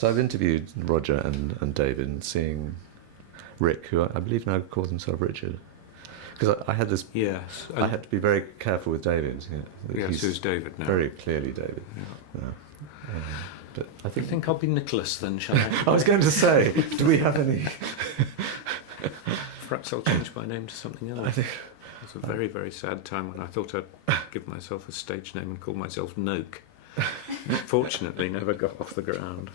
So I've interviewed Roger and David, and seeing Rick, who I believe now calls himself Richard, because I had this. Yes. I had to be very careful with David. Yes, who's David now? Very clearly David. Yeah. But I I think I'll be Nicholas then, shall I? I was going to say, do we have any? Perhaps I'll change my name to something else. It was a very, very sad time when I thought I'd give myself a stage name and call myself Noak. Fortunately, never got off the ground.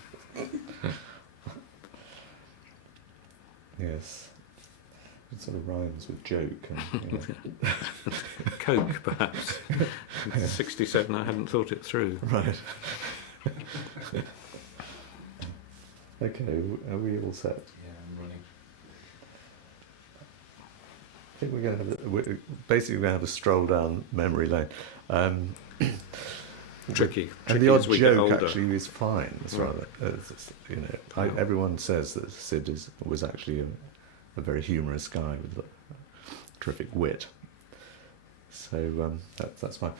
Yes. It sort of rhymes with joke. And, Coke, perhaps. In 67, I hadn't thought it through. Right. Okay, are we all set? Yeah, I'm running. I think we're going to have a stroll down memory lane. Tricky. And the odd as we get joke older. actually is fine. It's Right. rather, everyone says that Syd was actually a very humorous guy with terrific wit. So that's fine.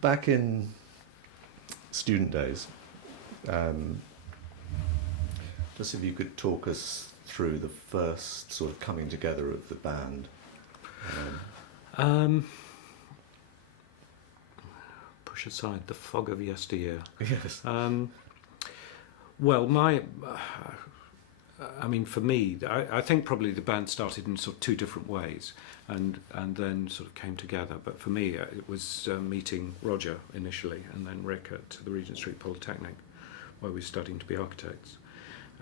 Back in student days, just if you could talk us through the first sort of coming together of the band. Push aside the fog of yesteryear. Yes. Well, I mean, for me, I think probably the band started in sort of two different ways, and then sort of came together. But for me, it was meeting Roger initially, and then Rick at the Regent Street Polytechnic, where we were studying to be architects,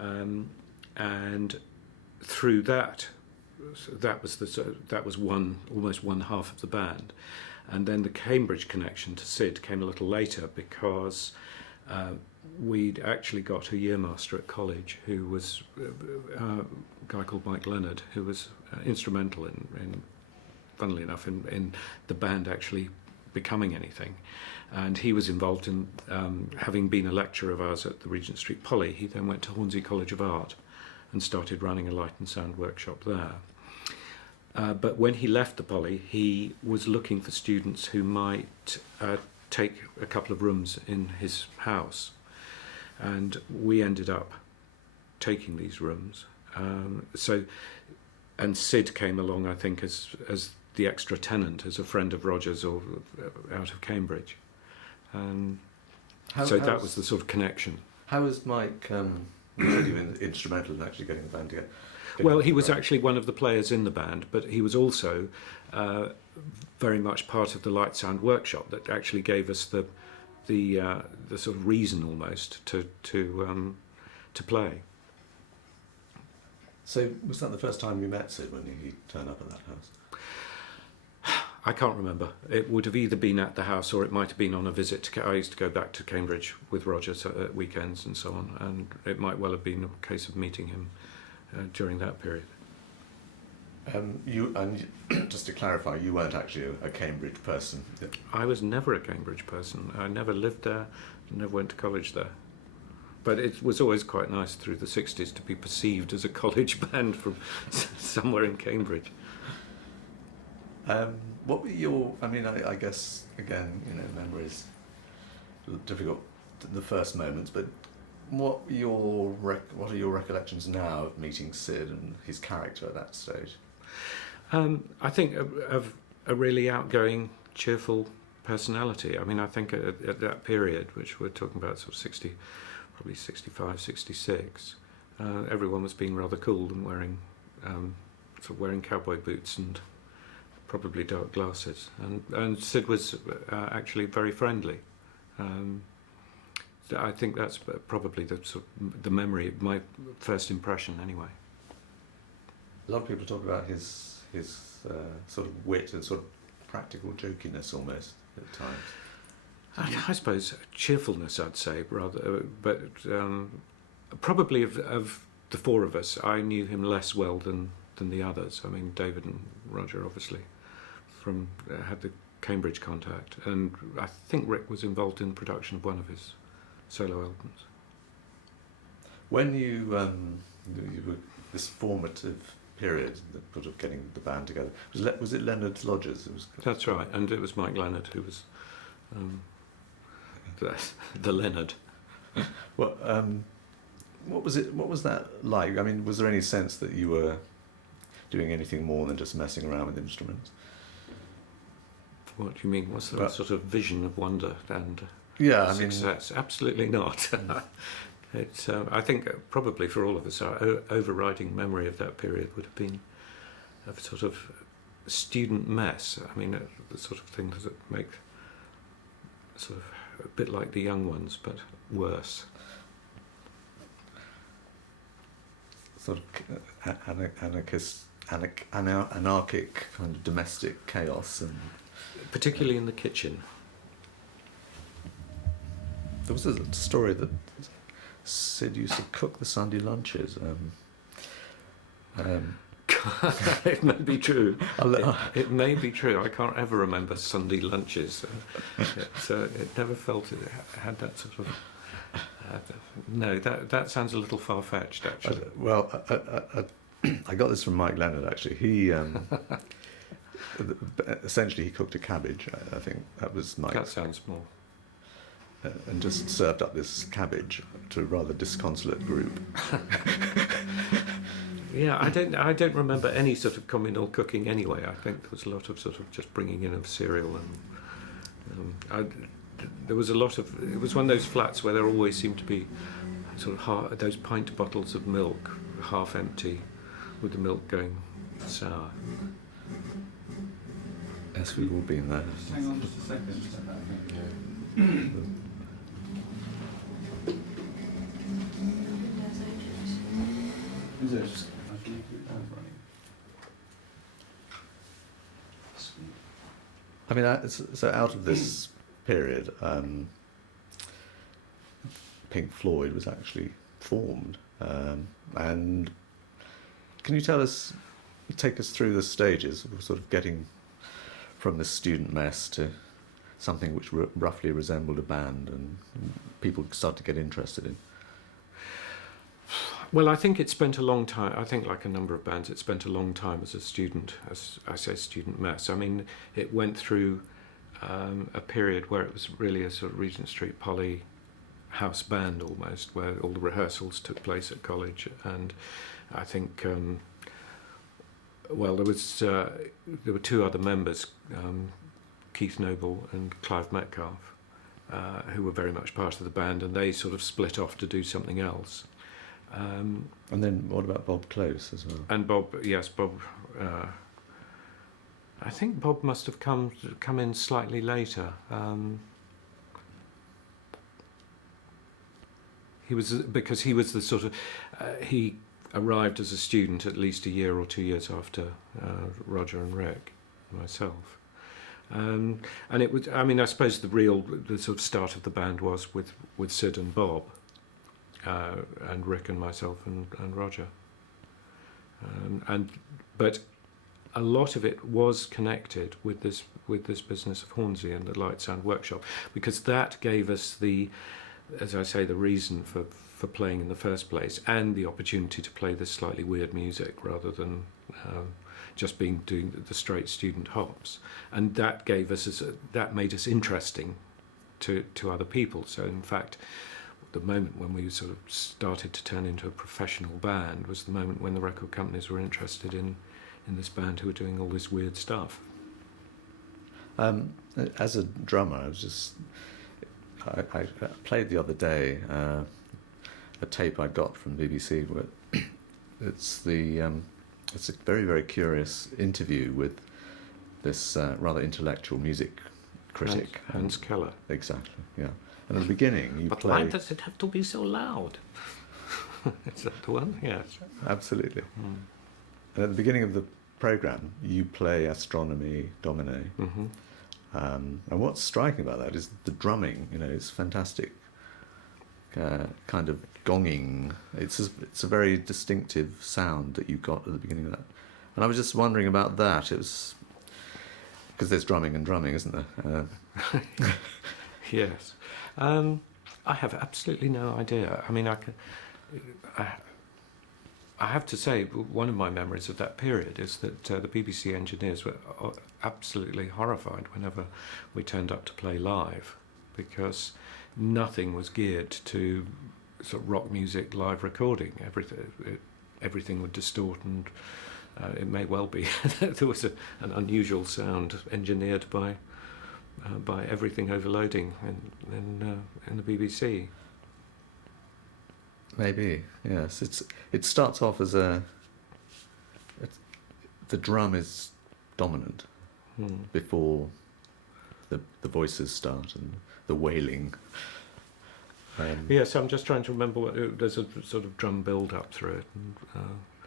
and through that was almost one half of the band. And then the Cambridge connection to Syd came a little later, because we'd actually got a yearmaster at college who was a guy called Mike Leonard, who was instrumental in funnily enough, in the band actually becoming anything. And he was involved in, having been a lecturer of ours at the Regent Street Poly, he then went to Hornsey College of Art and started running a light and sound workshop there. But when he left the Poly, he was looking for students who might take a couple of rooms in his house. And we ended up taking these rooms. And Syd came along, I think, as the extra tenant, as a friend of Roger's or out of Cambridge. That was the sort of connection. How was Mike instrumental in actually getting the band together? Well, he was actually one of the players in the band, but he was also very much part of the light sound workshop that actually gave us the sort of reason almost to play. So was that the first time you met Syd when he turned up at that house? I can't remember. It would have either been at the house or it might have been on a visit. I used to go back to Cambridge with Roger at weekends and so on, and it might well have been a case of meeting him during that period. Just to clarify, you weren't actually a Cambridge person. I was never a Cambridge person. I never lived there, never went to college there. But it was always quite nice through the 60s to be perceived as a college band from somewhere in Cambridge. What were your? I mean, I guess again, memories difficult. The first moments, but what are your recollections now of meeting Syd and his character at that stage? I think of a really outgoing, cheerful personality. I mean, I think at that period, which we're talking about, sort of probably 65, 66, everyone was being rather cool and wearing cowboy boots and probably dark glasses. And Syd was actually very friendly. I think that's probably the memory, my first impression anyway. A lot of people talk about his sort of wit and sort of practical jokiness almost at times. I suppose cheerfulness, I'd say, rather, but probably of the four of us, I knew him less well than the others. I mean, David and Roger obviously had the Cambridge contact, and I think Rick was involved in the production of one of his solo albums. When you were this formative period, sort of getting the band together, was it Leonard's Lodgers? That's right, and it was Mike Leonard who was the Leonard. Well, what was it? What was that like? I mean, was there any sense that you were doing anything more than just messing around with instruments? What do you mean? Was there a sort of vision of wonder and success? Absolutely not. It's, I think probably for all of us, our overriding memory of that period would have been a sort of student mess. I mean, the sort of things that make sort of a bit like the young ones, but worse. Sort of anarchic kind of domestic chaos, and particularly in the kitchen. There was a story that Syd used to cook the Sunday lunches. It may be true. It may be true. I can't ever remember Sunday lunches. It never felt it had that sort of. No, that sounds a little far-fetched, actually. I got this from Mike Leonard, actually. He essentially he cooked a cabbage. I think that was Mike. That sounds more. And just served up this cabbage to a rather disconsolate group. Yeah, I don't remember any sort of communal cooking anyway. I think there was a lot of sort of just bringing in of cereal, and there was a lot of. It was one of those flats where there always seemed to be sort of those pint bottles of milk, half empty, with the milk going sour. Yes, we've all been there. Hang on just a second. Is it? I mean, so out of this period, Pink Floyd was actually formed. And can you take us through the stages of sort of getting from this student mess to something which roughly resembled a band and people start to get interested in? Well, I think it spent a long time. I think, like a number of bands, it spent a long time as a student, as I say, student mess. I mean, it went through a period where it was really a sort of Regent Street poly house band almost, where all the rehearsals took place at college. And I think, well, there were two other members, Keith Noble and Clive Metcalfe, who were very much part of the band, and they sort of split off to do something else. And then what about Bob Close as well? And Bob, yes, Bob. I think Bob must have come in slightly later. He was the sort of he arrived as a student at least a year or 2 years after Roger and Rick, and myself. And it was. I mean, I suppose the sort of start of the band was with Syd and Bob. And Rick and myself and Roger, but a lot of it was connected with this business of Hornsey and the Light Sound Workshop, because that gave us as I say, the reason for playing in the first place, and the opportunity to play this slightly weird music rather than just doing the straight student hops, and that that made us interesting to other people. So in fact, the moment when we sort of started to turn into a professional band was the moment when the record companies were interested in this band who were doing all this weird stuff. As a drummer, I played the other day a tape I got from BBC where it's a very, very curious interview with this rather intellectual music critic. Hans Keller. Exactly, yeah. And at the beginning, But why does it have to be so loud? Is that the one? Yes. Absolutely. Mm. And at the beginning of the programme, you play Astronomy Domine. Mm-hmm. And what's striking about that is the drumming. You know, it's fantastic kind of gonging. It's a very distinctive sound that you got at the beginning of that. And I was just wondering about that. It was because there's drumming and drumming, isn't there? Yes. I have absolutely no idea. I mean, I have to say, one of my memories of that period is that the BBC engineers were absolutely horrified whenever we turned up to play live, because nothing was geared to sort of rock music live recording. Everything would distort, and it may well be that there was an unusual sound engineered by everything overloading in the BBC. Maybe, yes. It starts off as the drum is dominant before the voices start and the wailing. Yes, I'm just trying to remember. There's a sort of drum build up through it, and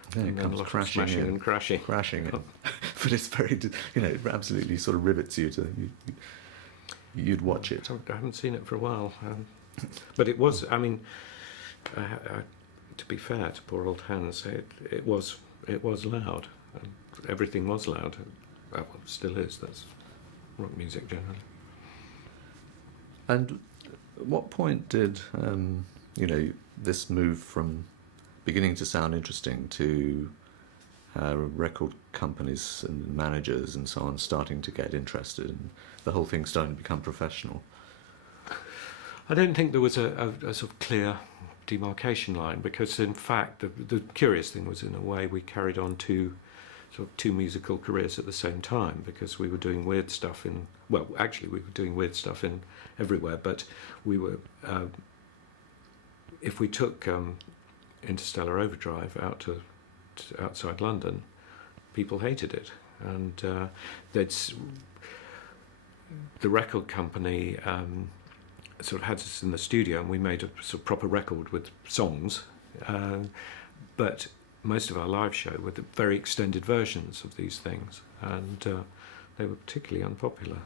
it then a comes lot of crashing smashing in. and crashing. But it's very, it absolutely sort of rivets you to. You'd watch it. I haven't seen it for a while, but it was. I mean, to be fair to poor old Hans, it was loud. Everything was loud. Well, it still is. That's rock music generally. And at what point did this move from beginning to sound interesting to record companies and managers and so on starting to get interested, and the whole thing starting to become professional? I don't think there was a sort of clear demarcation line, because in fact the curious thing was, in a way, we carried on two musical careers at the same time, because we were doing weird stuff we were doing weird stuff in everywhere, but we were if we took Interstellar Overdrive out to outside London, people hated it, and the record company sort of had us in the studio, and we made a sort of proper record with songs, but most of our live show were the very extended versions of these things, and they were particularly unpopular.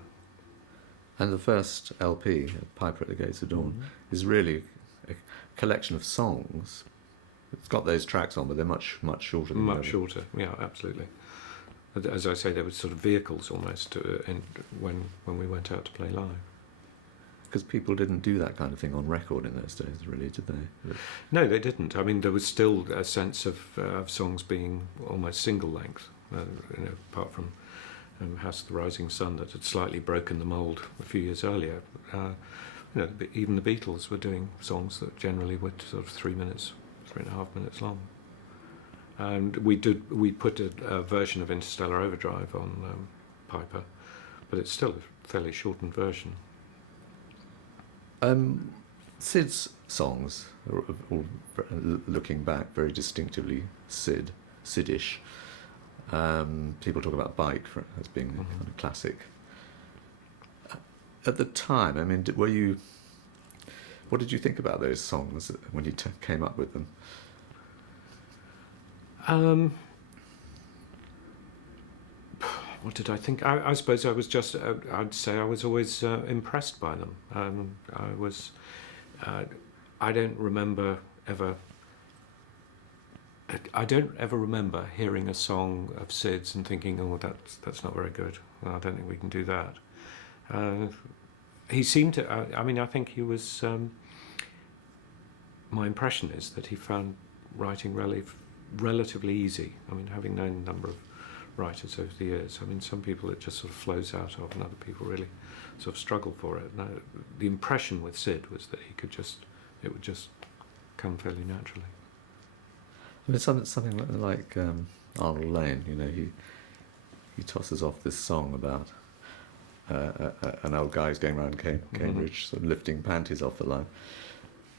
And the first LP, Piper at the Gates of Dawn, is really a collection of songs. It's got those tracks on, but they're much, much shorter than Much shorter, yeah, absolutely. As I say, they were sort of vehicles almost when we went out to play live. Because people didn't do that kind of thing on record in those days, really, did they? No, they didn't. I mean, there was still a sense of songs being almost single length, apart from House of the Rising Sun, that had slightly broken the mould a few years earlier. Even the Beatles were doing songs that generally were sort of 3 minutes, 3.5 minutes long. And we put a version of Interstellar Overdrive on Piper, but it's still a fairly shortened version. Syd's songs, are looking back, very distinctively Syd-ish. People talk about Bike as being kind of classic. At the time, I mean, what did you think about those songs when you came up with them? What did I think? I suppose I was just, I'd say I was always impressed by them. I don't ever remember hearing a song of Syd's and thinking, oh, that's not very good. Well, I don't think we can do that. He seemed to, I think he was, my impression is that he found writing relatively easy. I mean, having known a number of writers over the years, I mean, some people it just sort of flows out of, and other people really sort of struggle for it. Now, the impression with Syd was that it would just come fairly naturally. I mean, something like Arnold Lane, he tosses off this song about an old guy who's going around Cambridge sort of lifting panties off the line.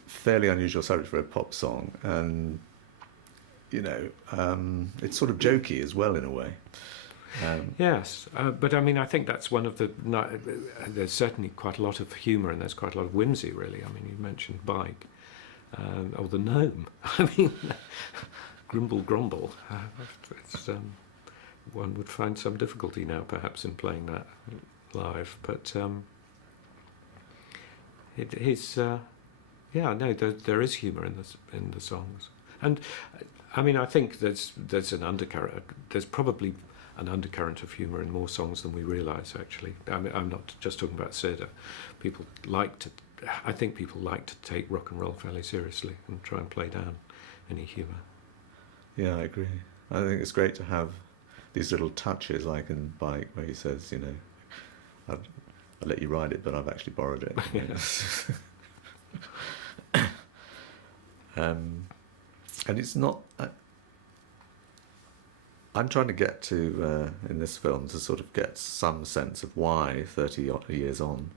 Fairly unusual subject for a pop song, and it's sort of jokey as well in a way. Yes, but I mean, I think that's one of the. There's certainly quite a lot of humour, and there's quite a lot of whimsy, really. I mean, you mentioned Bike, or the gnome. I mean, Grimble Grumble. One would find some difficulty now, perhaps, in playing that live. But there is humour in the songs, and I mean, I think there's an undercurrent. There's probably an undercurrent of humour in more songs than we realise. Actually, I mean, I'm not just talking about Syd. I think people like to take rock and roll fairly seriously and try and play down any humour. Yeah, I agree. I think it's great to have these little touches, like in Bike, where he says, I'll let you ride it, but I've actually borrowed it. Yes. And it's not. I'm trying to get to in this film to sort of get some sense of why 30 years on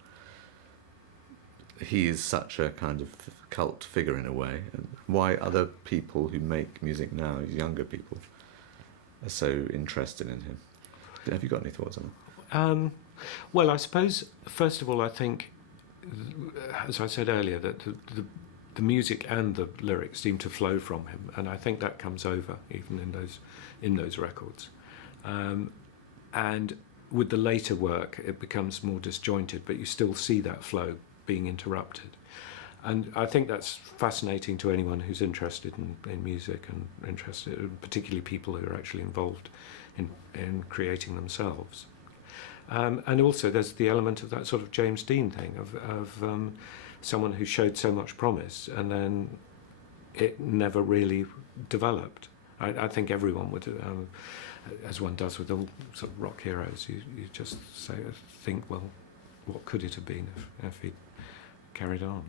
he is such a kind of cult figure in a way, and why other people who make music now, younger people, are so interested in him. Have you got any thoughts on that? Well, I suppose, first of all, I think, as I said earlier, that the music and the lyrics seem to flow from him, and I think that comes over even in those records. And with the later work, it becomes more disjointed, but you still see that flow being interrupted. And I think that's fascinating to anyone who's interested in music and particularly people who are actually involved in creating themselves. And also there's the element of that sort of James Dean thing of someone who showed so much promise and then it never really developed. I think everyone would, as one does with all sort of rock heroes, you just think, well, what could it have been if he carried on?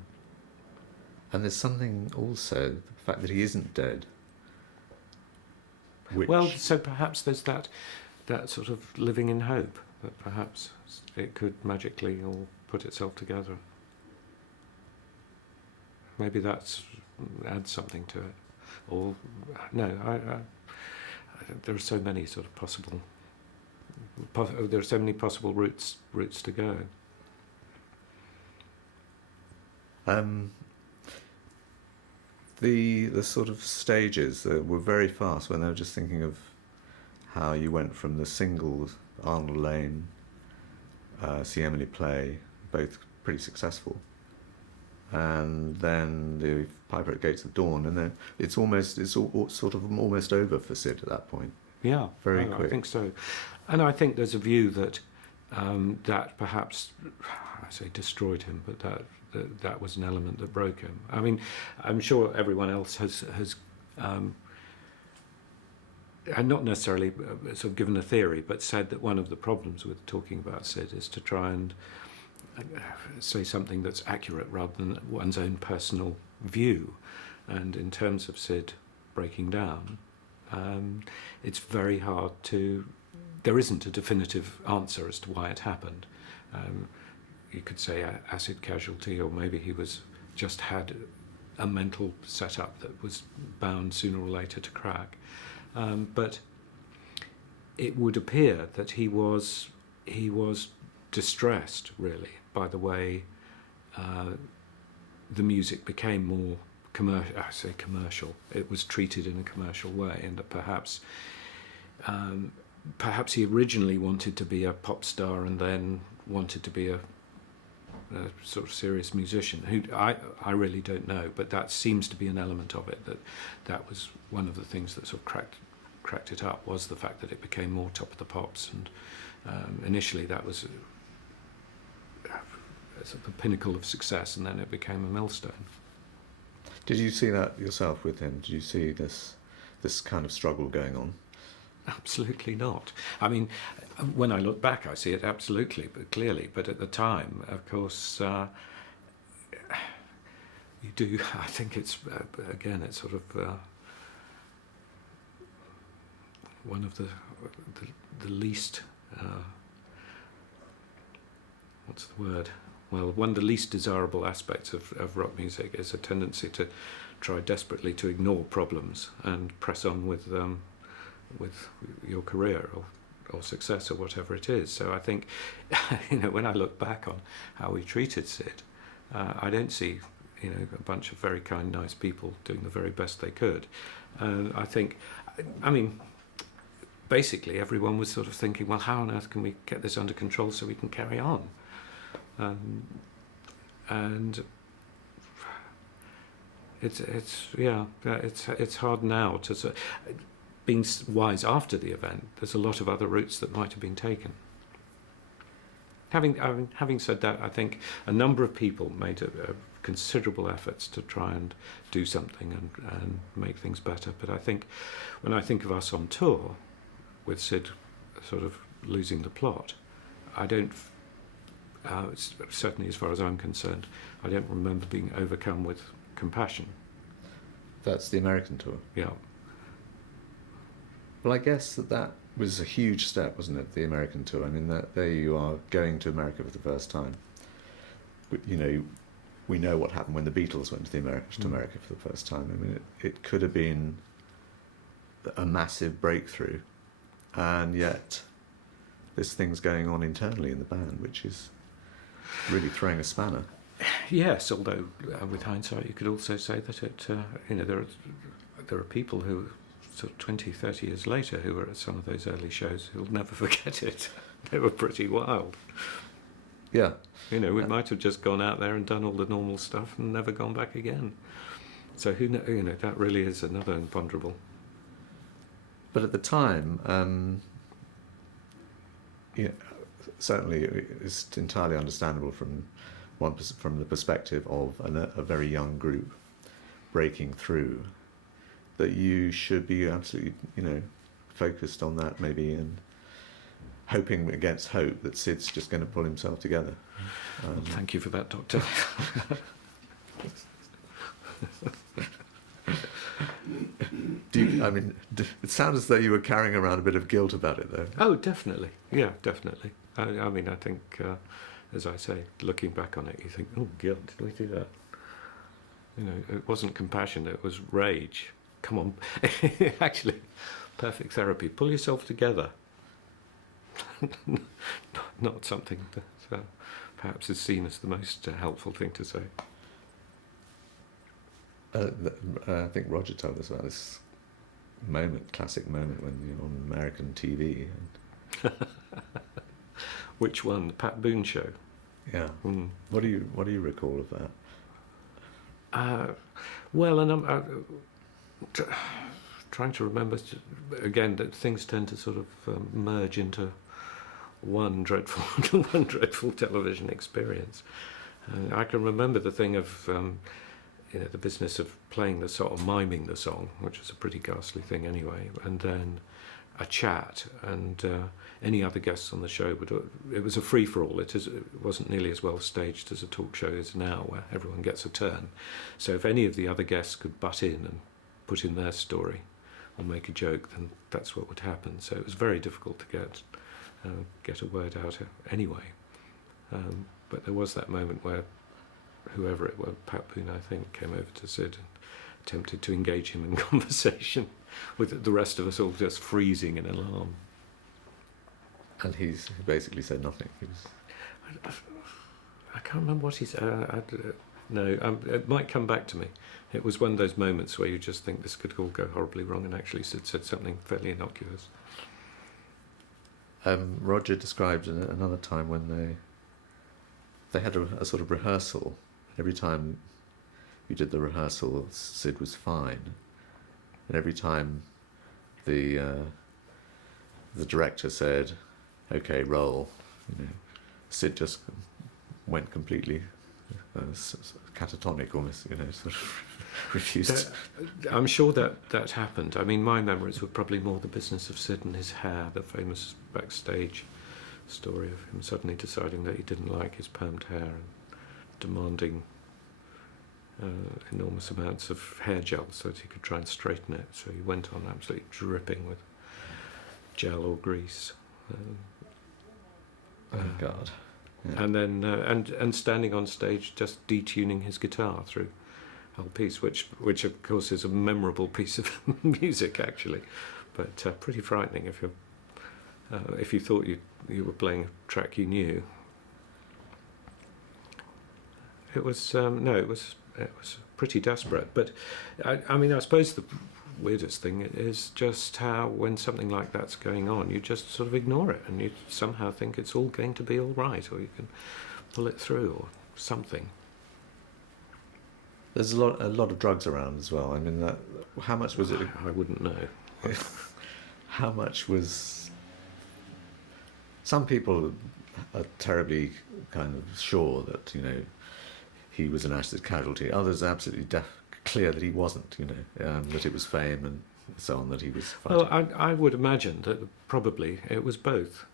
And there's something also, the fact that he isn't dead. Well, so perhaps there's that sort of living in hope, that perhaps it could magically all put itself together. Maybe that adds something to it. Or, no, there are so many sort of possible routes to go. The sort of stages were very fast when they were just thinking of how you went from the singles, Arnold Lane, See Emily Play, both pretty successful, and then the Piper at Gates of Dawn, and then it's sort of almost over for Syd at that point. Yeah, very quick. I think so, and I think there's a view that that perhaps, I say destroyed him, but that was an element that broke him. I mean, I'm sure everyone else has and not necessarily sort of given a theory, but said that one of the problems with talking about Syd is to try and say something that's accurate rather than one's own personal view. And in terms of Syd breaking down, it's very hard to... There isn't a definitive answer as to why it happened. You could say acid casualty, or maybe he just had a mental setup that was bound sooner or later to crack. But it would appear that he was distressed, really, by the way the music became more commercial. I say commercial. It was treated in a commercial way, and that perhaps he originally wanted to be a pop star and then wanted to be a sort of serious musician. Who I really don't know, but that seems to be an element of it. That was one of the things that sort of cracked it up, was the fact that it became more Top of the Pops, and initially that was sort of the pinnacle of success, and then it became a millstone. Did you see that yourself with him? Did you see this kind of struggle going on? Absolutely not. I mean, when I look back, I see it absolutely, but clearly. But at the time, of course, you do. I think it's again, it's sort of one of the least. What's the word? Well, one of the least desirable aspects of rock music is a tendency to try desperately to ignore problems and press on with your career or success or whatever it is. So I think, when I look back on how we treated Syd, I don't see, a bunch of very kind, nice people doing the very best they could. I think, basically everyone was sort of thinking, well, how on earth can we get this under control so we can carry on? And it's hard now to being wise after the event. There's a lot of other routes that might have been taken. Having said that, I think a number of people made considerable efforts to try and do something and make things better. But I think when I think of us on tour, with Syd sort of losing the plot, I don't, certainly as far as I'm concerned, I don't remember being overcome with compassion. That's the American tour. Yeah. Well, I guess that was a huge step, wasn't it? The American tour. I mean, that there you are going to America for the first time. You know, we know what happened when the Beatles went to America for the first time. I mean, it could have been a massive breakthrough, and yet this thing's going on internally in the band, which is really throwing a spanner. Yes, although with hindsight you could also say that it, you know, there are people who sort of 20, 30 years later who were at some of those early shows who'll never forget it. They were pretty wild. Yeah. You know, we might have just gone out there and done all the normal stuff and never gone back again. So who know, you know, that really is another imponderable. But at the time, you know, certainly it's entirely understandable from the perspective of a very young group breaking through, that you should be absolutely, you know, focused on that maybe, and hoping against hope that Syd's just going to pull himself together. Well, thank you for that, Doctor. It sounds as though you were carrying around a bit of guilt about it, though. Oh, definitely. Yeah, definitely. I mean, I think, as I say, looking back on it, you think, oh, guilt, did we do that? You know, it wasn't compassion, it was rage. Come on. Actually, perfect therapy. Pull yourself together. Not something that perhaps is seen as the most helpful thing to say. I think Roger told us about this classic moment when you're on American TV. Which one? The Pat Boone show? Yeah. Mm. What do you recall of that? Well, and I'm trying to remember again that things tend to sort of merge into one dreadful television experience. I can remember the thing of you know, the business of playing the sort of miming the song, which was a pretty ghastly thing anyway, and then a chat, and any other guests on the show it was a free-for-all. It wasn't nearly as well staged as a talk show is now, where everyone gets a turn. So if any of the other guests could butt in and put in their story or make a joke, then that's what would happen. So it was very difficult to get a word out anyway. But there was that moment where whoever it was, Pat Boone, I think, came over to Syd and attempted to engage him in conversation, with the rest of us all just freezing in alarm. And he basically said nothing. I can't remember what he said. No, it might come back to me. It was one of those moments where you just think this could all go horribly wrong, and actually Syd said something fairly innocuous. Roger described another time when they had a sort of rehearsal. Every time you did the rehearsal, Syd was fine, and every time the director said, "Okay, roll," you know, Syd just went completely catatonic, almost, you know, sort of refused. I'm sure that happened. I mean, my memories were probably more the business of Syd and his hair, the famous backstage story of him suddenly deciding that he didn't like his permed hair and demanding enormous amounts of hair gel so that he could try and straighten it. So he went on absolutely dripping with gel or grease. Oh God! Yeah. And then and standing on stage just detuning his guitar through a whole piece, which of course is a memorable piece of music actually, but pretty frightening if you thought you were playing a track you knew. It was it was pretty desperate, but I mean, I suppose the weirdest thing is just how when something like that's going on, you just sort of ignore it and you somehow think it's all going to be all right, or you can pull it through or something. There's a lot of drugs around as well. I mean, how much was it? I wouldn't know. How much was? Some people are terribly kind of sure that, you know, he was an acid casualty. Others are absolutely clear that he wasn't, you know, that it was fame and so on that he was fighting. Well, I would imagine that probably it was both.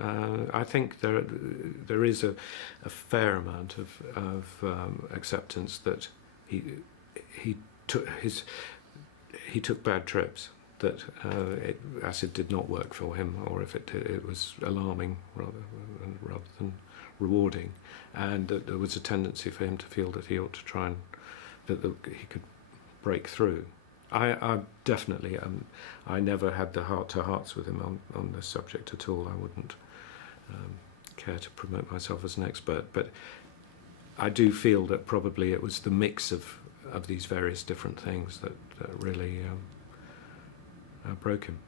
I think there is a fair amount of acceptance that he he took bad trips. That acid did not work for him, or if it did, it was alarming rather than rewarding, and that there was a tendency for him to feel that he ought to try and he could break through. I definitely I never had the heart-to-hearts with him on this subject at all. I wouldn't care to promote myself as an expert, but I do feel that probably it was the mix of these various different things that really broke him.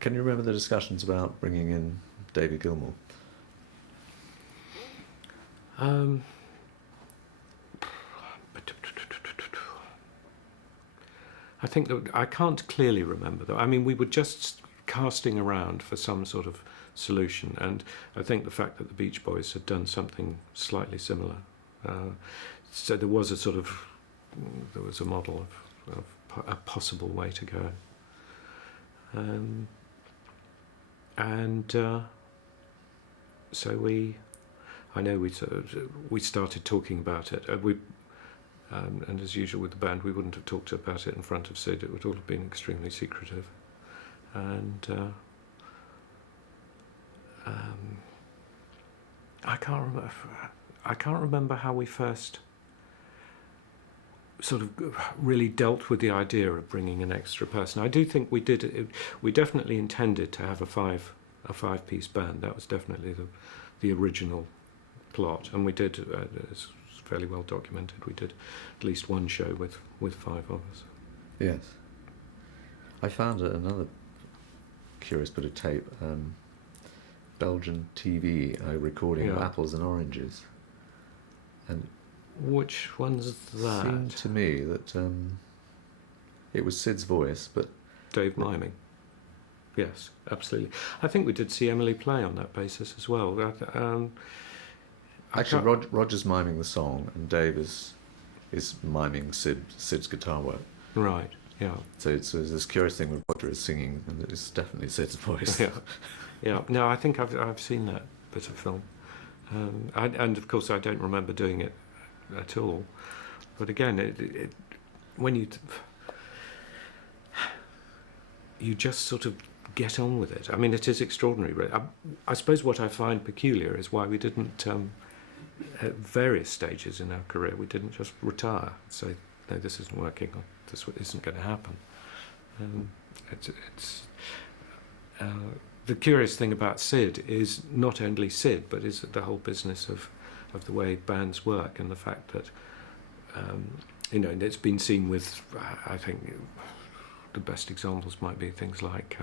Can you remember the discussions about bringing in David Gilmour? I think that I can't clearly remember though. I mean, we were just casting around for some sort of solution, and I think the fact that the Beach Boys had done something slightly similar, so there was a model of a possible way to go, so we started talking about it. And as usual with the band, we wouldn't have talked about it in front of Syd. It would all have been extremely secretive, and I can't remember how we first sort of really dealt with the idea of bringing an extra person. I do think we did. We definitely intended to have a five-piece band. That was definitely the original plot, and we did. It's fairly well documented. We did at least one show with five of us. Yes. I found another curious bit of tape. Belgian TV recording of Apples and Oranges, and which one's that? Seemed to me that it was Syd's voice, but Dave miming. Yes, absolutely. I think we did see Emily play on that basis as well. Actually, Roger's miming the song, and Dave is miming Syd's guitar work. Right. Yeah. So it's this curious thing with Roger is singing, and it's definitely Syd's voice. Yeah. Yeah. No, I think I've seen that bit of film, and of course I don't remember doing it at all. But again, it when you just sort of get on with it. I mean, it is extraordinary. I suppose what I find peculiar is why we didn't, at various stages in our career, we didn't just retire and say, no, this isn't working, or this isn't going to happen. The curious thing about Syd is not only Syd, but is the whole business of the way bands work, and the fact that, it's been seen with, I think, the best examples might be things like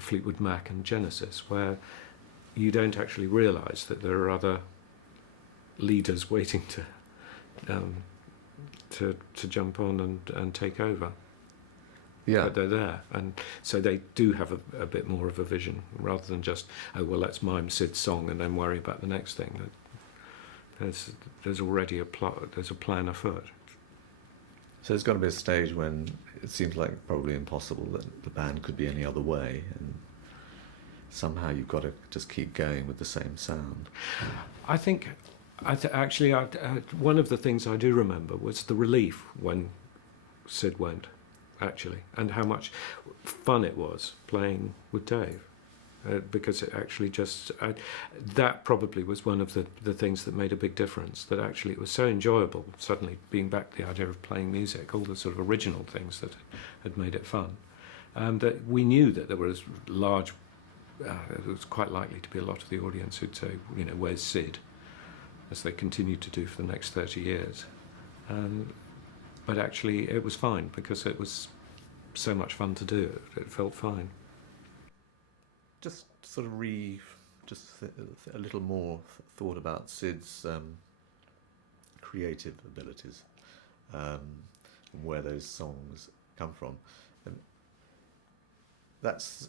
Fleetwood Mac and Genesis, where you don't actually realise that there are other leaders waiting to jump on and take over. Yeah, but they're there, and so they do have a bit more of a vision, rather than just, oh well, let's mime Syd's song and then worry about the next thing. There's already a plot. There's a plan afoot. So there's got to be a stage when it seems like probably impossible that the band could be any other way, and somehow you've got to just keep going with the same sound. I think, actually, one of the things I do remember was the relief when Syd went, actually, and how much fun it was playing with Dave. Because it actually just, that probably was one of the things that made a big difference, that actually it was so enjoyable suddenly being back, the idea of playing music, all the sort of original things that had made it fun, that we knew that there was large, it was quite likely to be a lot of the audience who'd say, where's Syd, as they continued to do for the next 30 years. But actually it was fine, because it was so much fun to do, it felt fine. Just sort of a little more thought about Syd's creative abilities, and where those songs come from, and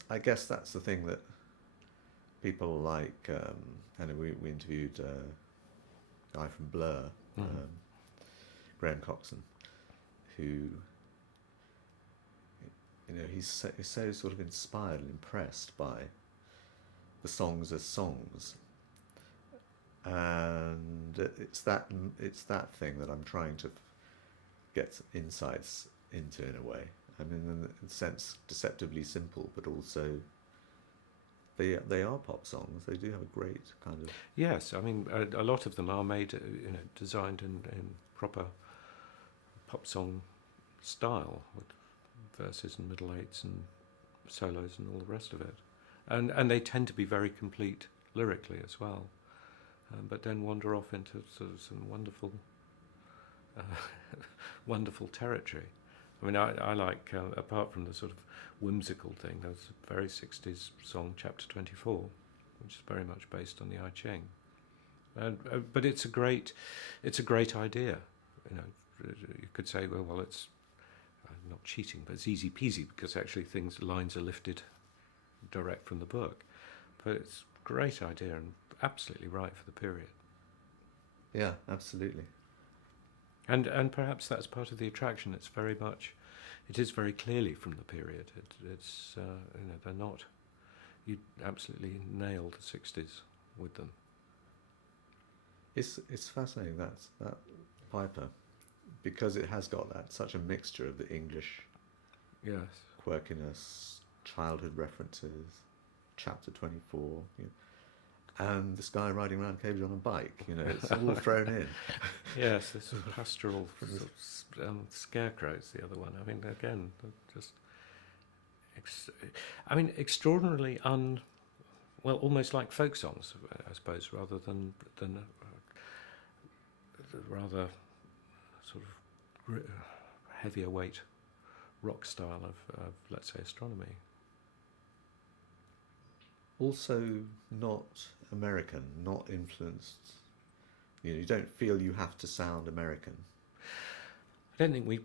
I guess that's the thing that people like. And we interviewed a guy from Blur, Graham Coxon, who he's so sort of inspired and impressed by the songs as songs, and it's that thing that I'm trying to get insights into in a way. I mean, in a sense, deceptively simple, but also they are pop songs. They do have a great kind of... Yes, I mean, a lot of them are made, designed in proper pop song style, with verses and middle eights and solos and all the rest of it. And they tend to be very complete lyrically as well, but then wander off into sort of some wonderful, wonderful territory. I mean, I like, apart from the sort of whimsical thing, there's a very 60s song, Chapter 24, which is very much based on the I Ching. But it's a great idea. You know, you could say, well, it's not cheating, but it's easy peasy, because actually lines are lifted direct from the book. But it's a great idea and absolutely right for the period. Yeah, absolutely. And perhaps that's part of the attraction. It is very clearly from the period. It's they're not. You absolutely nail the 60s with them. It's fascinating that Piper, because it has got such a mixture of the English, Yes, quirkiness, childhood references, Chapter 24. And this guy riding around Cambridge on a bike, it's all thrown in. yes, this sort of pastoral sort of, scarecrows. The other one. I mean, again, just, extraordinarily almost like folk songs, I suppose, rather than rather sort of heavier weight rock style of let's say astronomy. Also not American, not influenced. You don't feel you have to sound American. I don't think we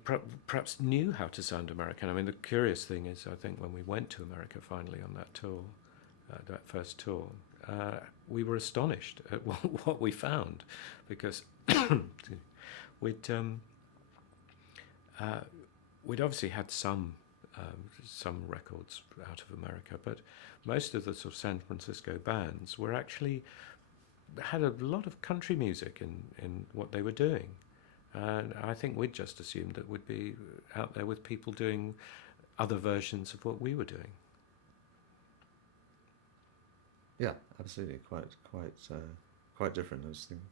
perhaps knew how to sound American. I mean, the curious thing is, I think when we went to America finally on that tour, that first tour, we were astonished at what we found, because we'd obviously had some records out of America, but most of the sort of San Francisco bands had a lot of country music in what they were doing. And I think we'd just assumed that we'd be out there with people doing other versions of what we were doing. Yeah, absolutely, quite different. I was thinking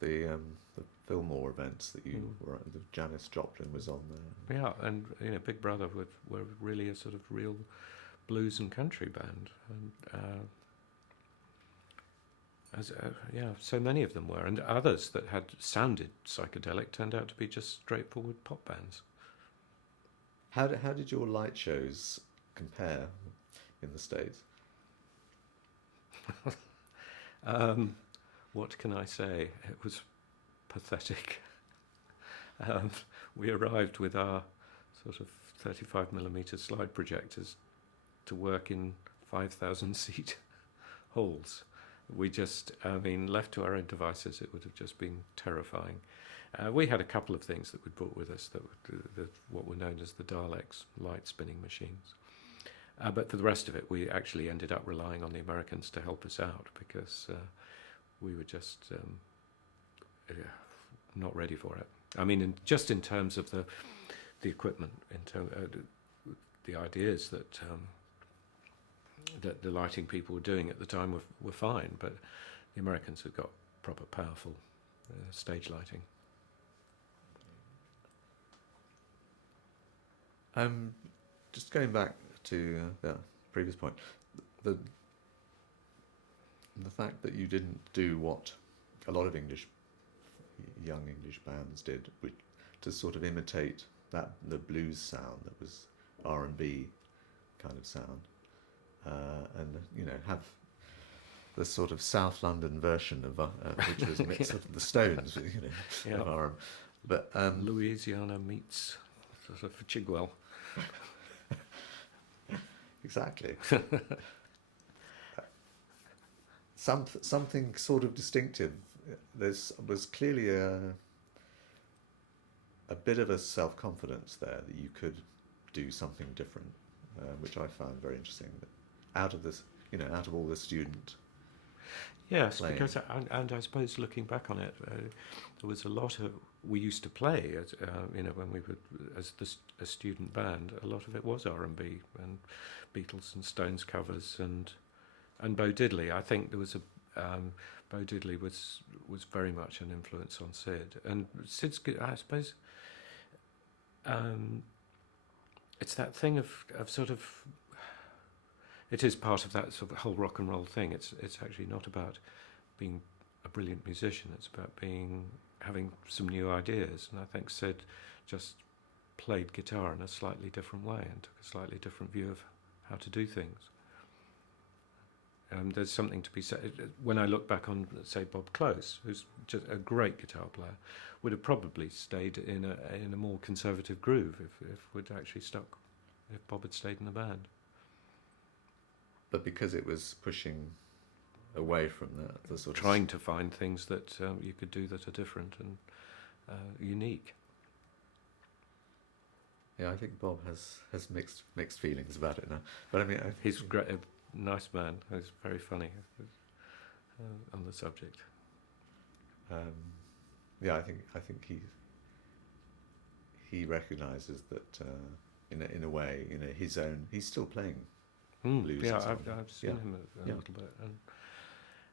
the Fillmore events that you were at, the Janis Joplin was on there. Yeah, and Big Brother were really a sort of real blues and country band, and so many of them were, and others that had sounded psychedelic turned out to be just straightforward pop bands. How did your light shows compare in the States? What can I say? It was pathetic. We arrived with our sort of 35mm slide projectors to work in 5,000 seat halls. We just, left to our own devices, it would have just been terrifying. We had a couple of things that we brought with us that were what were known as the Daleks, light spinning machines. But for the rest of it, we actually ended up relying on the Americans to help us out, because we were just not ready for it. I mean, just in terms of the equipment, the ideas that the lighting people were doing at the time were fine, but the Americans had got proper, powerful stage lighting. Just going back to the previous point, the fact that you didn't do what a lot of young English bands did, to sort of imitate the blues sound that was R&B kind of sound, and have the sort of South London version of which was a mix of the Stones, Yeah. of R&B. But Louisiana meets sort of Chigwell. Exactly. Something sort of distinctive. There was clearly a bit of a self-confidence there that you could do something different, which I found very interesting. That out of all the student Yes, playing. because and I suppose looking back on it, there was a lot of we used to play as when we were a student band. A lot of it was R&B and Beatles and Stones covers and Bo Diddley. I think there was Bo Diddley was very much an influence on Syd, and Syd's good. I suppose it's that thing of sort of. It is part of that sort of whole rock and roll thing. It's actually not about being a brilliant musician. It's about having some new ideas. And I think Syd just played guitar in a slightly different way and took a slightly different view of how to do things. There's something to be said. When I look back on, say, Bob Close, who's just a great guitar player, would have probably stayed in a more conservative groove if Bob had stayed in the band. But because it was pushing away from the sort trying to find things that you could do that are different and unique. Yeah, I think Bob has mixed feelings about it now. But I mean, he's great, a nice man. He's very funny on the subject. Yeah, I think he recognises that in a way, his own. He's still playing. Blues. Yeah, I've seen him a little bit. And,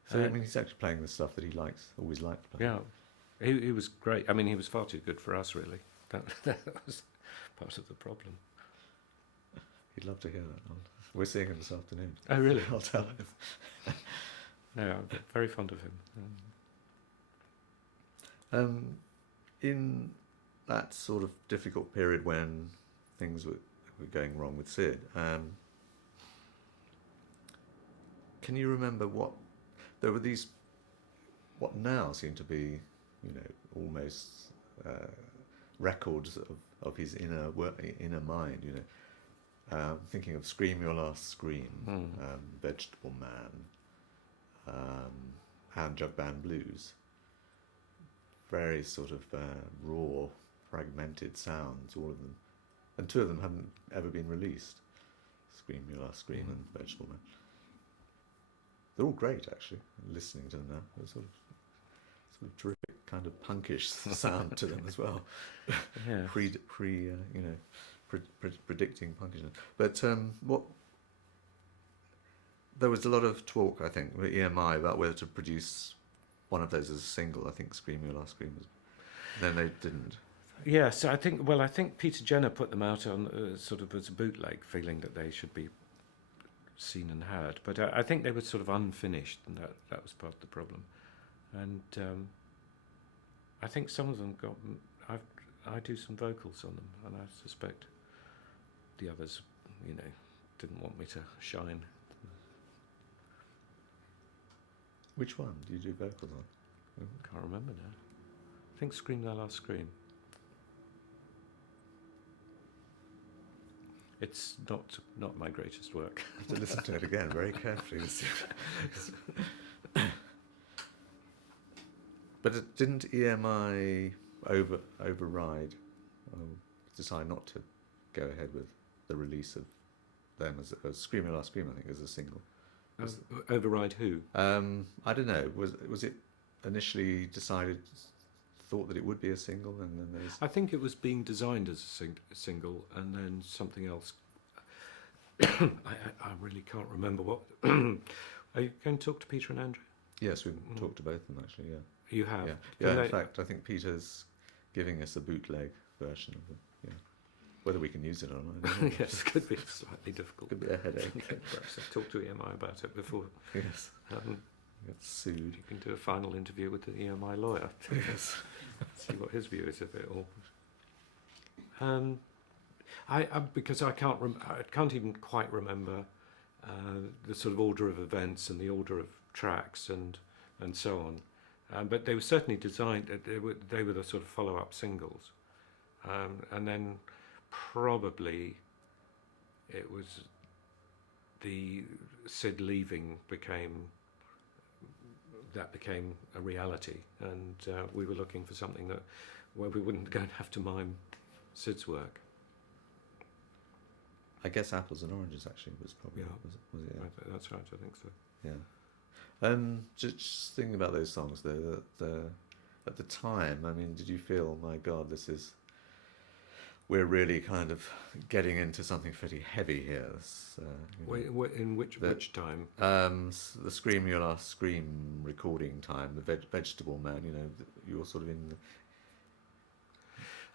so I mean, he's actually playing the stuff that he always liked playing. Yeah, he was great. I mean, he was far too good for us, really. That was part of the problem. He'd love to hear that. We're seeing him this afternoon. Oh, really? I'll tell him. No, I'm very fond of him. In that sort of difficult period when things were going wrong with Syd, can you remember there were these, what now seem to be, almost records of his inner mind, thinking of Scream Your Last Scream, Vegetable Man, Hand Jug Band Blues. Very sort of raw, fragmented sounds, all of them. And two of them haven't ever been released. Scream Your Last Scream and Vegetable Man. They're all great, actually. Listening to them now, there's sort of terrific kind of punkish sound to them as well. Yeah. Predicting punkishness. But there was a lot of talk, I think, with EMI about whether to produce one of those as a single. I think "Scream Your Last Scream" was. Then they didn't. Yeah, so I think Peter Jenner put them out on sort of as a bootleg, feeling that they should be seen and heard. But I think they were sort of unfinished, and that was part of the problem. And I think some of them got. I do some vocals on them, and I suspect the others, didn't want me to shine. Which one do you do vocals on? Can't remember now. I think "Scream Their Last Scream." It's not my greatest work. I have to listen to it again very carefully. But didn't EMI override, decide not to go ahead with the release of them as "Scream Your Last Scream"? I think as a single. Override who? I don't know. Was it initially thought that it would be a single, and then there's. I think it was being designed as a single, and then something else. I really can't remember what. Are you going to talk to Peter and Andrew? Yes, we've talked to both of them actually. Yeah. You have. Yeah. In fact, I think Peter's giving us a bootleg version of it. Yeah. Whether we can use it or not. I don't know. Yes, could be slightly difficult. Could be a headache. Perhaps I've talked to EMI about it before. Yes. Get sued. You can do a final interview with the EMI lawyer. Yes. See what his view is of it all. Because I can't even quite remember the sort of order of events and the order of tracks and so on. But they were certainly designed. They were the sort of follow-up singles, and then probably it was the Syd leaving became a reality, and we were looking for something where we wouldn't go and have to mime Syd's work. I guess Apples and Oranges actually was probably. Yeah. Was it? Yeah. That's right. I think so. Yeah. Just thinking about those songs, though, at the time, I mean, did you feel, my God, we're really kind of getting into something pretty heavy here? This, In which time? The Scream Your Last Scream recording time, the Vegetable Man, you're sort of in the...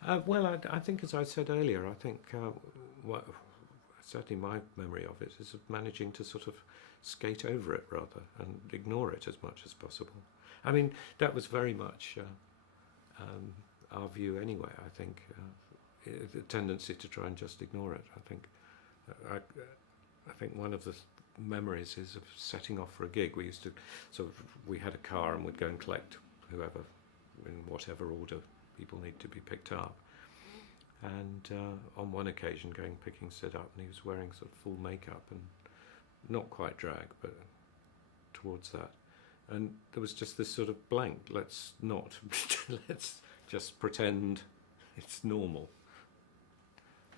I think, as I said earlier, I think certainly my memory of it is of managing to sort of skate over it rather and ignore it as much as possible. I mean, that was very much our view anyway, I think. The tendency to try and just ignore it. I think one of the memories is of setting off for a gig. We used to we had a car and we'd go and collect whoever, in whatever order people need to be picked up. And on one occasion picking Syd up, and he was wearing sort of full makeup and not quite drag, but towards that. And there was just this sort of blank, let's just pretend it's normal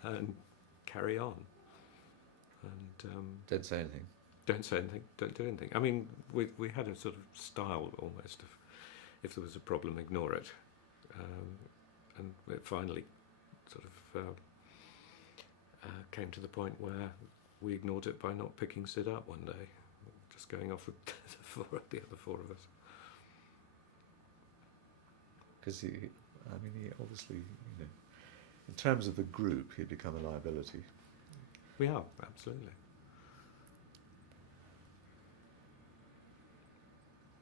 and carry on. And don't say anything. Don't say anything, don't do anything. I mean, we had a sort of style almost of, if there was a problem, ignore it. And it finally sort of came to the point where we ignored it by not picking Syd up one day, just going off with the other four of us. Because he obviously, in terms of the group, he'd become a liability. We are, absolutely.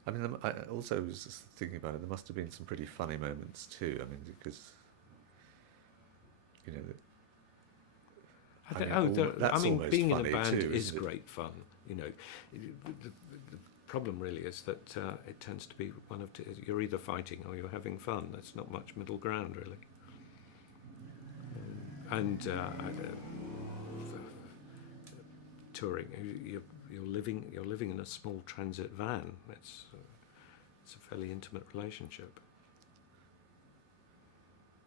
I mean, I also was just thinking about it, there must have been some pretty funny moments too, I mean, because, being in a band is great fun. The problem really is that it tends to be you're either fighting or you're having fun. There's not much middle ground really. And touring, you're living in a small transit van. It's a fairly intimate relationship.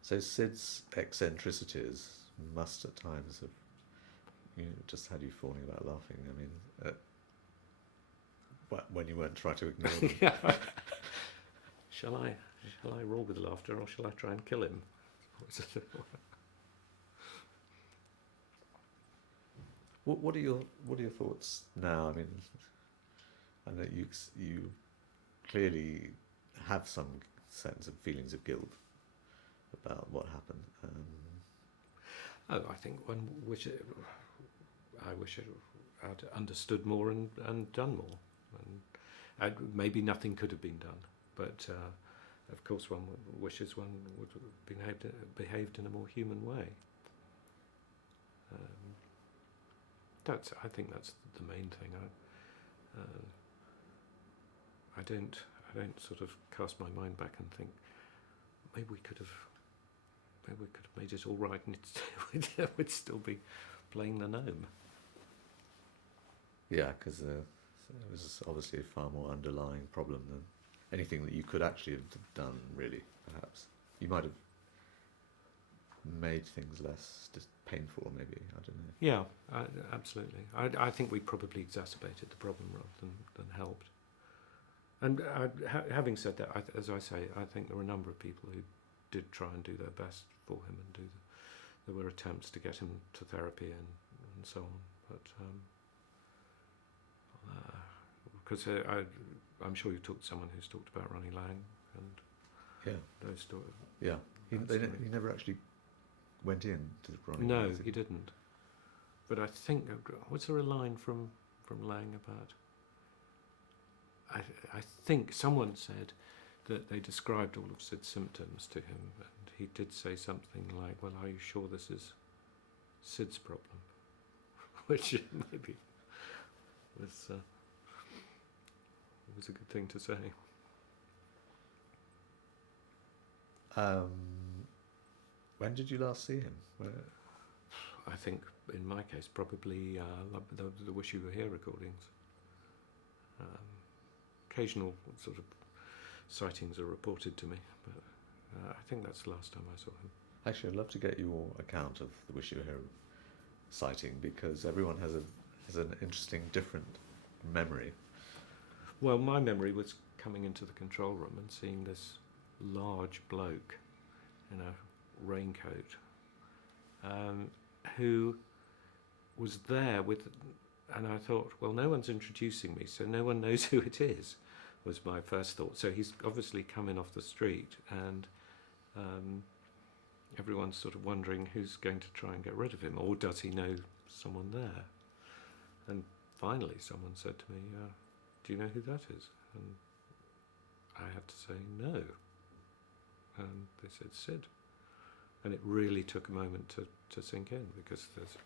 So Syd's eccentricities must at times have, just had you falling about laughing. I mean, when you weren't trying to ignore them. Yeah. Shall I roar with laughter, or shall I try and kill him? What are your thoughts now? I mean, I know you clearly have some sense of feelings of guilt about what happened. I think I wish I'd understood more and done more. And maybe nothing could have been done, but of course one wishes one would have behaved in a more human way. I think that's the main thing. I don't sort of cast my mind back and think maybe we could have made it all right and we'd still be playing the gnome. Yeah, because it was obviously a far more underlying problem than anything that you could actually have done, really, perhaps. You might have made things less just painful, maybe, I don't know. Yeah, absolutely. I think we probably exacerbated the problem rather than helped. And having said that, as I say, I think there were a number of people who did try and do their best for him and there were attempts to get him to therapy and so on, but because I'm sure you talked to someone who's talked about Ronnie Lang and those stories. Yeah, he never actually went in to Ronnie. No, he didn't. But I think, was there a line from Lang about? I think someone said that they described all of Syd's symptoms to him, and he did say something like, "Well, are you sure this is Syd's problem?" Which maybe was a good thing to say. When did you last see him? I think, in my case, probably the Wish You Were Here recordings. Occasional sort of sightings are reported to me, but I think that's the last time I saw him. Actually, I'd love to get your account of the Wish You Were Here sighting, because everyone has an interesting, different memory. Well, my memory was coming into the control room and seeing this large bloke in a raincoat who was there with, and I thought, well, no one's introducing me, so no one knows who it is, was my first thought. So he's obviously coming off the street, and everyone's sort of wondering who's going to try and get rid of him, or does he know someone there? And finally someone said to me, do you know who that is? And I had to say no. And they said Syd. And it really took a moment to sink in, because there's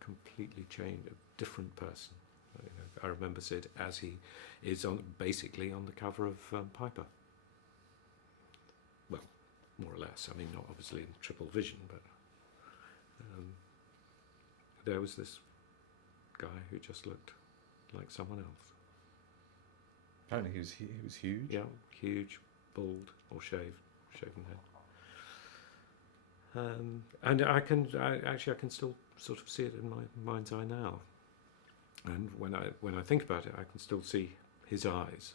completely changed, a different person. You know, I remember Syd as he is basically on the cover of Piper. Well, more or less. I mean, not obviously in triple vision, but there was this guy who just looked like someone else. Apparently he was huge. Yeah, huge, bald, or shaven head. And I can still sort of see it in my mind's eye now. And when I think about it, I can still see his eyes.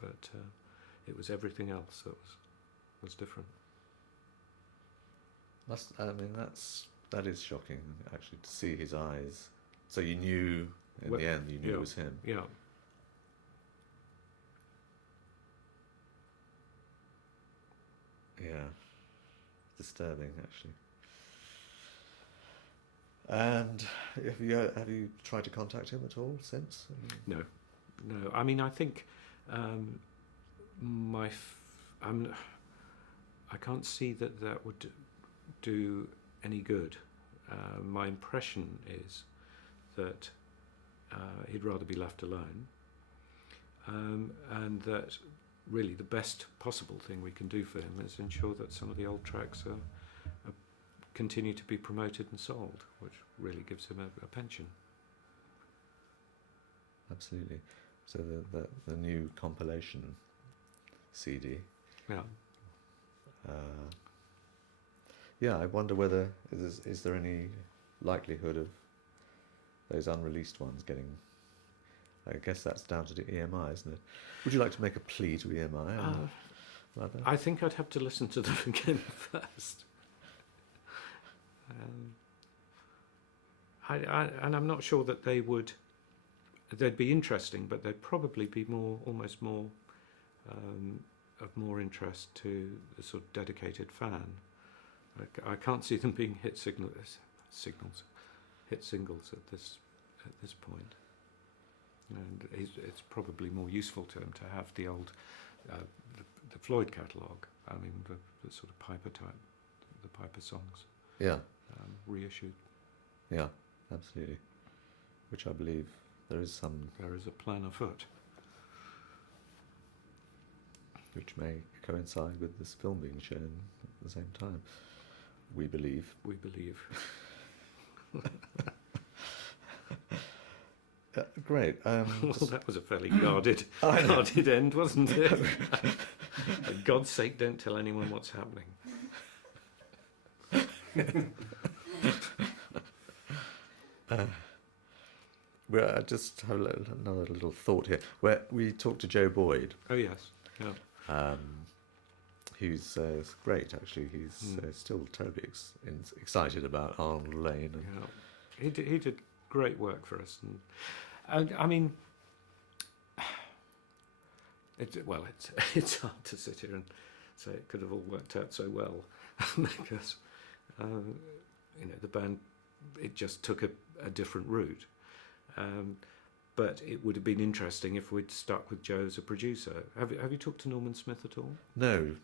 But it was everything else that was different. That is shocking, actually, to see his eyes. So you knew the end, it was him. Yeah. Yeah. Disturbing, actually. And have you tried to contact him at all since? No. I mean, I think I can't see that would do any good. My impression is that he'd rather be left alone, and that really the best possible thing we can do for him is ensure that some of the old tracks continue to be promoted and sold, which really gives him a pension. Absolutely. So the new compilation CD. Yeah. I wonder whether is there any likelihood of those unreleased ones getting. I guess that's down to the EMI, isn't it? Would you like to make a plea to EMI? I think I'd have to listen to them again first. And I'm not sure that they'd be interesting, but they'd probably be almost more of more interest to the sort of dedicated fan. I can't see them being hit singles at this point. And it's probably more useful to him to have the old the Floyd catalogue. I mean, the sort of Piper type, the Piper songs. Yeah. Reissued. Yeah, absolutely. Which I believe there is a plan afoot. Which may coincide with this film being shown at the same time. We believe. Great. Well, that was a fairly guarded end, wasn't it? For God's sake, don't tell anyone what's happening. I just have another little thought here. Where we talked to Joe Boyd. Oh yes, yeah. Who's great, actually. He's still terribly excited about Arnold Lane. Yeah. He did great work for us, and I mean, it's hard to sit here and say it could have all worked out so well, because the band, it just took a different route. But it would have been interesting if we'd stuck with Joe as a producer. Have you talked to Norman Smith at all? No,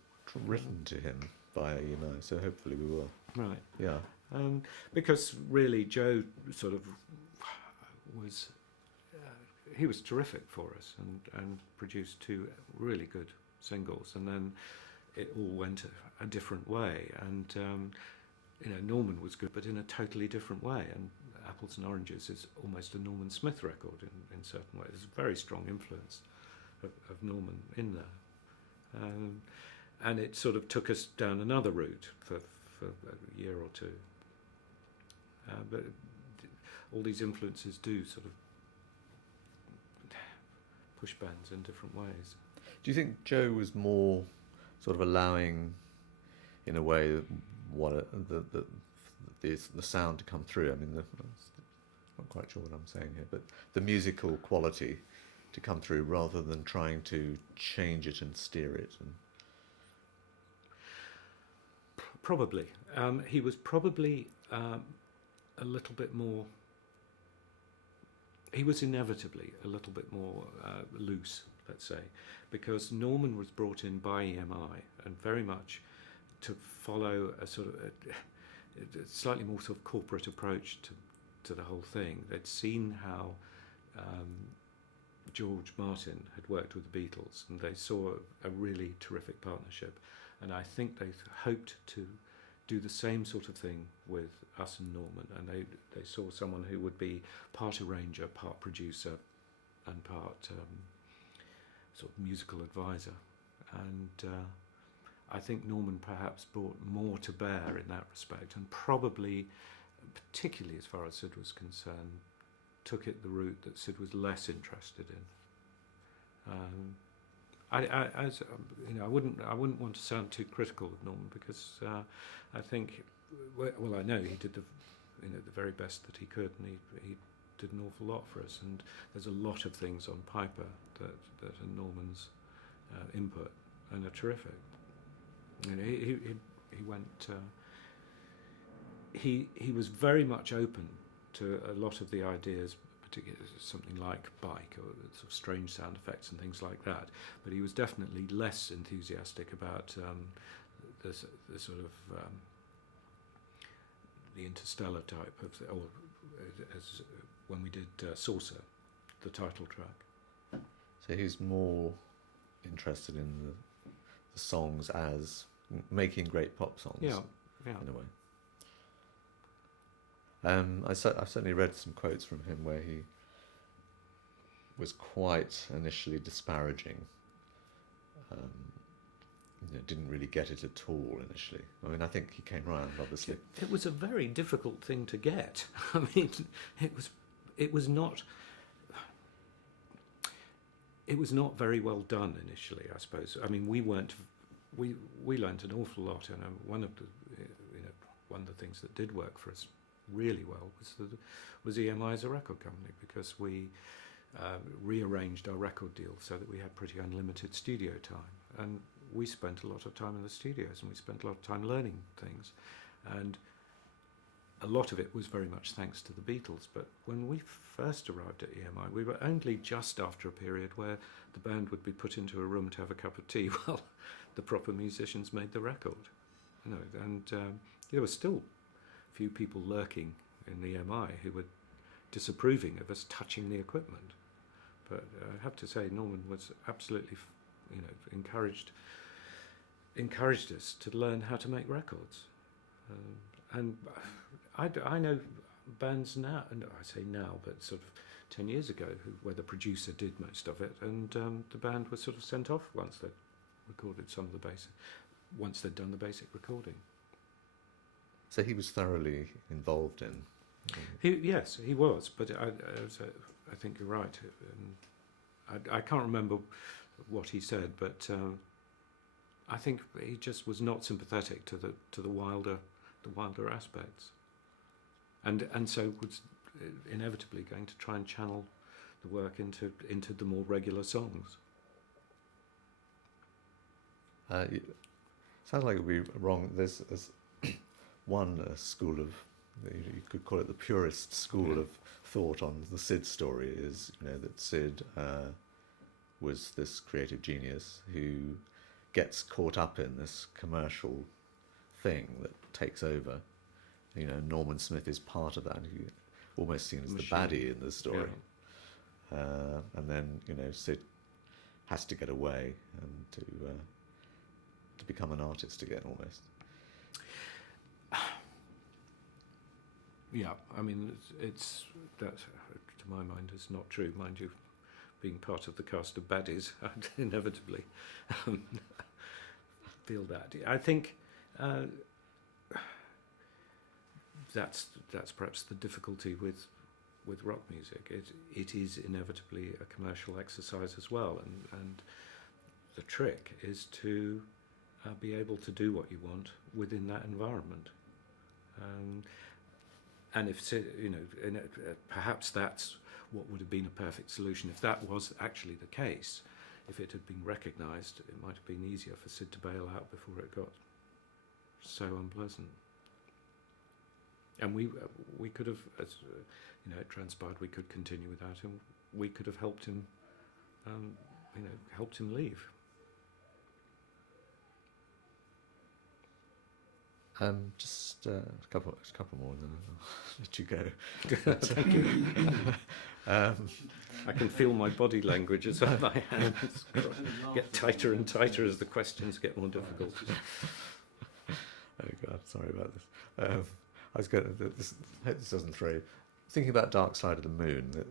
written to him via email, so hopefully we will. Right. Yeah. Because really Joe sort of was... he was terrific for us and produced 2 really good singles, and then it all went a different way. And Norman was good, but in a totally different way. And Apples and Oranges is almost a Norman Smith record in certain ways. There's a very strong influence of Norman in there. And it sort of took us down another route for a year or two. But all these influences do sort of push bands in different ways. Do you think Joe was more sort of allowing, in a way, the sound to come through? I mean, I'm not quite sure what I'm saying here, but the musical quality to come through rather than trying to change it and steer it. And probably. He was probably a little bit more... He was inevitably a little bit more loose, let's say, because Norman was brought in by EMI and very much to follow a sort of a slightly more sort of corporate approach to the whole thing. They'd seen how George Martin had worked with the Beatles, and they saw a really terrific partnership, and I think they hoped to do the same sort of thing with us and Norman, and they saw someone who would be part arranger, part producer, and part sort of musical advisor. And I think Norman perhaps brought more to bear in that respect, and probably, particularly as far as Syd was concerned, took it the route that Syd was less interested in. I wouldn't want to sound too critical of Norman, because I think, well, I know he did the very best that he could, and he did an awful lot for us. And there's a lot of things on Piper that are Norman's input and are terrific. He went. He was very much open to a lot of the ideas, particularly something like Bike or sort of strange sound effects and things like that. But he was definitely less enthusiastic about the sort of the interstellar type of, or as when we did Saucer, the title track. so he's more interested in the songs as making great pop songs. Yeah. In a way. I've certainly read some quotes from him where he was quite initially disparaging. Didn't really get it at all initially. I mean, I think he came round, obviously. It was a very difficult thing to get. I mean, it was not very well done initially, I suppose. I mean, we learnt an awful lot, and one of the things that did work for us really well was EMI as a record company, because we rearranged our record deal so that we had pretty unlimited studio time, and we spent a lot of time in the studios, and we spent a lot of time learning things, and a lot of it was very much thanks to the Beatles. But when we first arrived at EMI, we were only just after a period where the band would be put into a room to have a cup of tea while the proper musicians made the record, and there were still a few people lurking in the EMI who were disapproving of us touching the equipment. But I have to say, Norman was absolutely, encouraged us to learn how to make records. And I know bands now, and I say now, but sort of 10 years ago, where the producer did most of it, and the band was sort of sent off once they'd recorded some of the basic, once they'd done the basic recording. So he was thoroughly involved in. Yes, he was, but I think you're right. I can't remember what he said, but I think he just was not sympathetic to the wilder aspects, and so was inevitably going to try and channel the work into the more regular songs. Sounds like it would be wrong. There's one school of, you could call it the purist school of thought on the Syd story, is that Syd was this creative genius who gets caught up in this commercial thing that takes over. Norman Smith is part of that. He almost seen as the baddie in the story. Yeah. And then Syd has to get away and to become an artist again, almost. Yeah, I mean, it's that, to my mind, is not true. Mind you, being part of the cast of baddies, I'd inevitably feel that. I think that's perhaps the difficulty with with rock music. It is inevitably a commercial exercise as well, and the trick is to be able to do what you want within that environment. And if perhaps that's what would have been a perfect solution. If that was actually the case, if it had been recognised, it might have been easier for Syd to bail out before it got so unpleasant. And we could have, as it transpired, we could continue without him. We could have helped him, helped him leave. Just a couple more, and then I'll let you go. Thank you. I can feel my body language as my hands get tighter and tighter as the questions get more difficult. Oh God, sorry about this. I was going to, hope this doesn't throw you. Thinking about Dark Side of the Moon,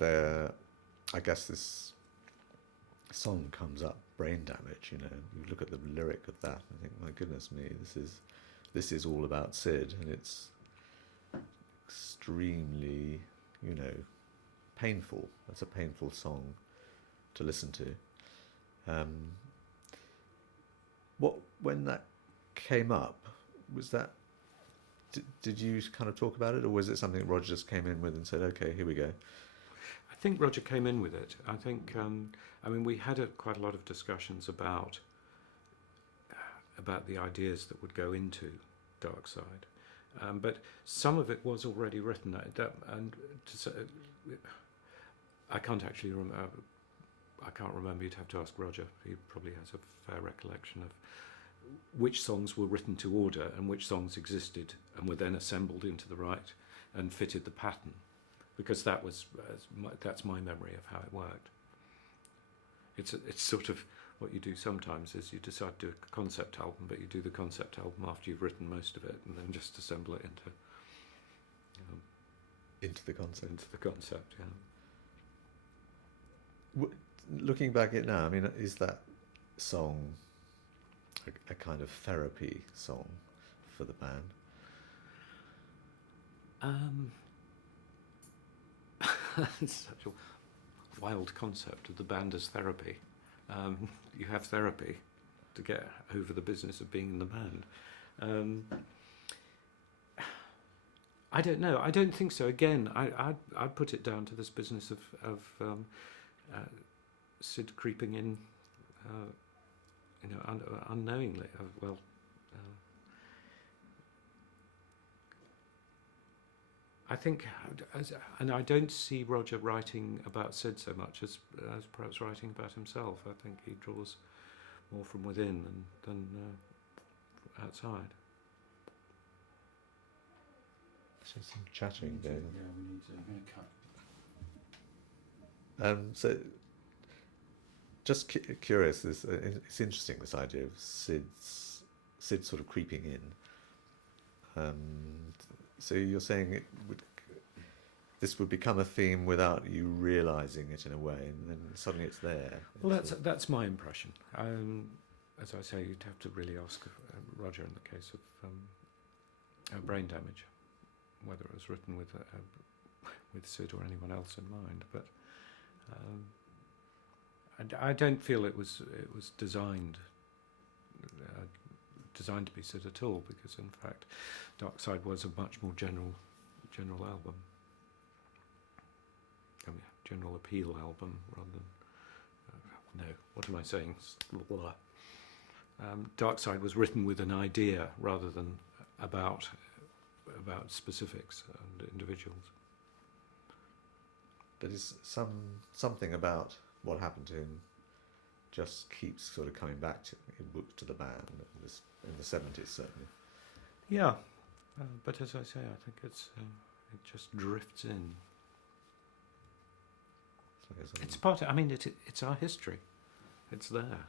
I guess this song comes up, Brain Damage, you look at the lyric of that and think, my goodness me, this is all about Syd, and it's extremely, painful. That's a painful song to listen to. When that came up, was that, did you kind of talk about it, or was it something Roger just came in with and said, okay, here we go? I think Roger came in with it. I think, we had quite a lot of discussions about the ideas that would go into Dark Side, but some of it was already written. I can't actually remember. I can't remember. You'd have to ask Roger. He probably has a fair recollection of which songs were written to order and which songs existed and were then assembled into the right and fitted the pattern. Because that's my memory of how it worked. It's sort of what you do sometimes is you decide to do a concept album, but you do the concept album after you've written most of it, and then just assemble it into the concept. Into the concept, yeah. Looking back at it now, is that song a kind of therapy song for the band? It's such a wild concept of the band as therapy. You have therapy to get over the business of being in the band. I don't know. I don't think so. Again, I'd put it down to this business of Syd creeping in, unknowingly. I think, and I don't see Roger writing about Syd so much as perhaps writing about himself. I think he draws more from within than outside. So some chattering there. Yeah, we need to. I'm going to cut. So, just curious. It's interesting, this idea of Syd sort of creeping in. So you're saying this would become a theme without you realising it in a way, and then suddenly it's there. Well, that's my impression. As I say, you'd have to really ask Roger in the case of Brain Damage, whether it was written with Syd or anyone else in mind. But I don't feel it was designed to be Syd at all, because in fact Dark Side was a much more general album. General appeal album rather than what am I saying? Dark Side was written with an idea rather than about specifics and individuals. But is something about what happened to him just keeps sort of coming back to the band in the 70s, certainly. Yeah, but as I say, I think it just drifts in. It's part of, it's our history. It's there.